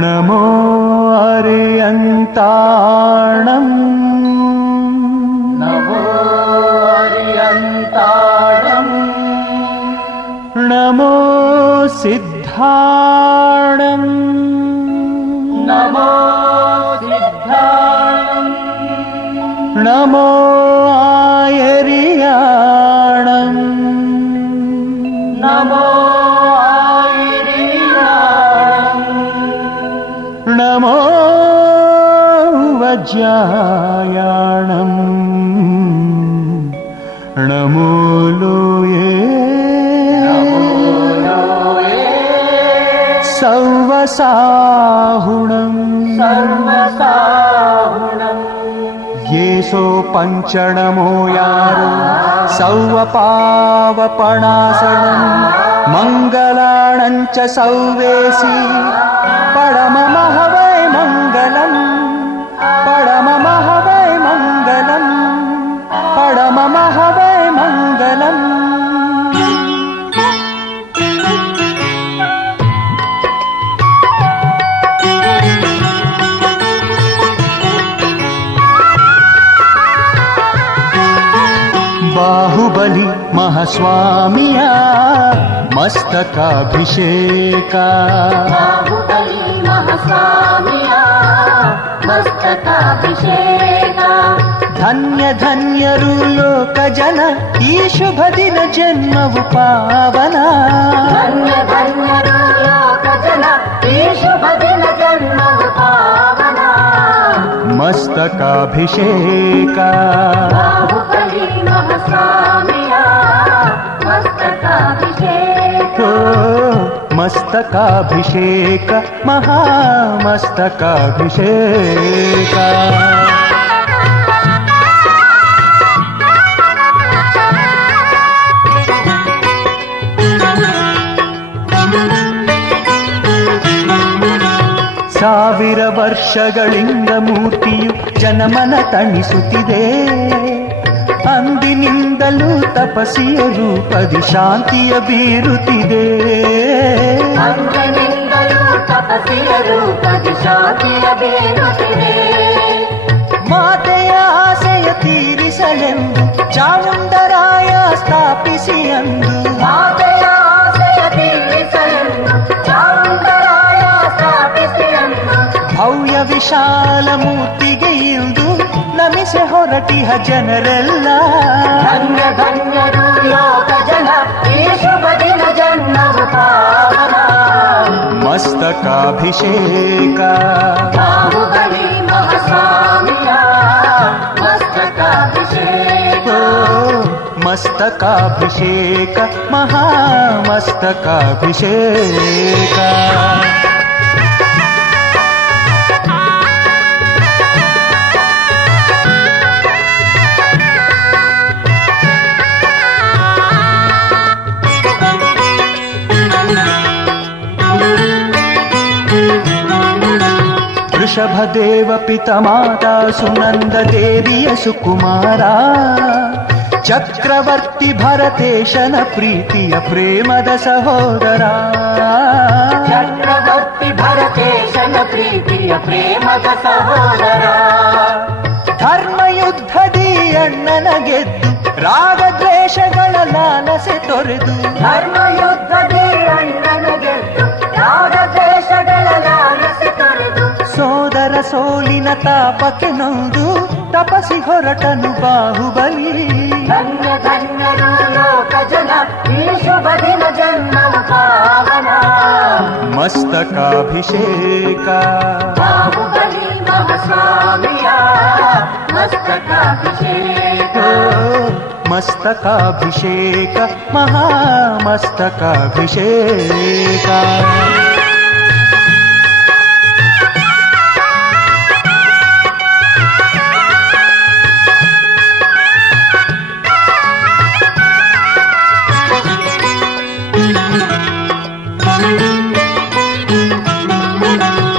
नमो अर्यन्ताणम् नमो अर्यन्ताणम् नमो सिद्धाणम् नमो सिद्धाणम् नमो आयर्याणम् नमो नमो वज्रायाणम् नमो लोये सर्वसाहुणम् येसो पञ्चनमो यारो सौवपावपणासनम् मङ्गलाणम् च सौवेसी परममः वै मङ्गलम् परममः वै मङ्गलम् परममः वै मङ्गलम् बाहुबली महास्वामिया मस्तकाभिषेका बाहुबली महास्वामिया मस्तकाभिषेका धन्य धन्यರು ಲೋಕ ಜನ ಈ ಶುಭ ದಿನ ಜನ್ಮವು ಪಾವನ ಧನ್ಯ ಧನ್ಯರು ಲೋಕ ಜನ ಈ ಶುಭ ದಿನ ಜನ್ಮವು ಪಾವನ ಮಸ್ತಕಾಭಿಷೇಕ ಬಾಹುಬಲಿ महास्वामिया मस्तकाभिषेक मस्तकाभिषेक महामस्तकाभिषेक ಸಾವಿರ ವರ್ಷಗಳಿಂದ ಮೂರ್ತಿಯು ಜನಮನ ತಣಿಸುತ್ತಿದೆ ಅಂದಿನಿಂದಲೂ ತಪಸ್ಸಿಯ ರೂಪದಿ ಶಾಂತಿಯ ಬೀರುತ್ತಿದೆ ಅಂದಿನಿಂದಲೂ ತಪಸ್ಸಿಯ ರೂಪದಿ ಶಾಂತಿಯ ಬೀರುತ್ತಿದೆ ಮಾತೆಯ ಆಸೆಯ ತೀರಿಸಲೆಂದು ಚಾಮುಂಡರಾಯ ಸ್ಥಾಪಿಸಿ ಅಂದು ಮಾತೆಯ ಆಸೆಯ ತೀರಿಸಲೆಂದು ಚಾಮುಂಡರಾಯ ಸ್ಥಾಪಿಸಿ ಅಂದು ಭವ್ಯ ವಿಶಾಲ ಮೂರ್ತಿಗೆ ಇಲ್ದು ನಮಿಸೆ ಹೊರಟಿಹ ಜನರೆಲ್ಲ ಧನ್ಯ ಧನ್ಯರು ಲೋಕ ಜನ ಈ ಶುಭ ದಿನ ಜನ್ಮವು ಪಾವನ ಮಸ್ತಕಾಭಿಷೇಕ ಬಾಹುಬಲಿ महास्वामिಯ ಮಸ್ತಕಾಭಿಷೇಕ ಮಸ್ತಕಾಭಿಷೇಕ ಮಹಾಮಸ್ತಕಾಭಿಷೇಕ ವೃಷಭದೇವ ಪಿತಮಾತಾ ಸುನಂದ ದೇವಿಯ ಸುಕುಮಾರ ಚಕ್ರವರ್ತಿ ಭರತೇಶನ ಪ್ರೀತಿಯ ಪ್ರೇಮದ ಸಹೋದರ ಚಕ್ರವರ್ತಿ ಭರತೇಶನ ಪ್ರೀತಿಯ ಪ್ರೇಮದ ಸಹೋದರ ಧರ್ಮಯುದ್ಧದಿ ಅಣ್ಣನ ಗೆದ್ದು ರಾಗದ್ವೇಷಗಳ ಲಾಲಸೆ ತೊರೆದು ಧರ್ಮಯುದ್ಧದಿ ಅಣ್ಣನ ಗೆದ್ದು ರಾಗದ್ವೇಷಗಳ ಲಾಲಸೆ ತೊರೆದು ಸೋದರ ಸೋಲಿನ ತಾಪಕ್ಕೆ ನೊಂದು ತಪಸಿ ಹೊರಟನು ಬಾಹುಬಲಿ ಧನ್ಯ ಧನ್ಯರು ಲೋಕ ಜನ ಈ ಶುಭ ದಿನ ಜನ್ಮವು ಪಾವನ ಮಸ್ತಕಾಭಿಷೇಕ ಬಾಹುಬಲಿ महास्वामिಯ ಮಸ್ತಕಾಭಿಷೇಕ ಮಸ್ತಕಾಭಿಷೇಕ ಮಹಾಮಸ್ತಕಾಭಿಷೇಕ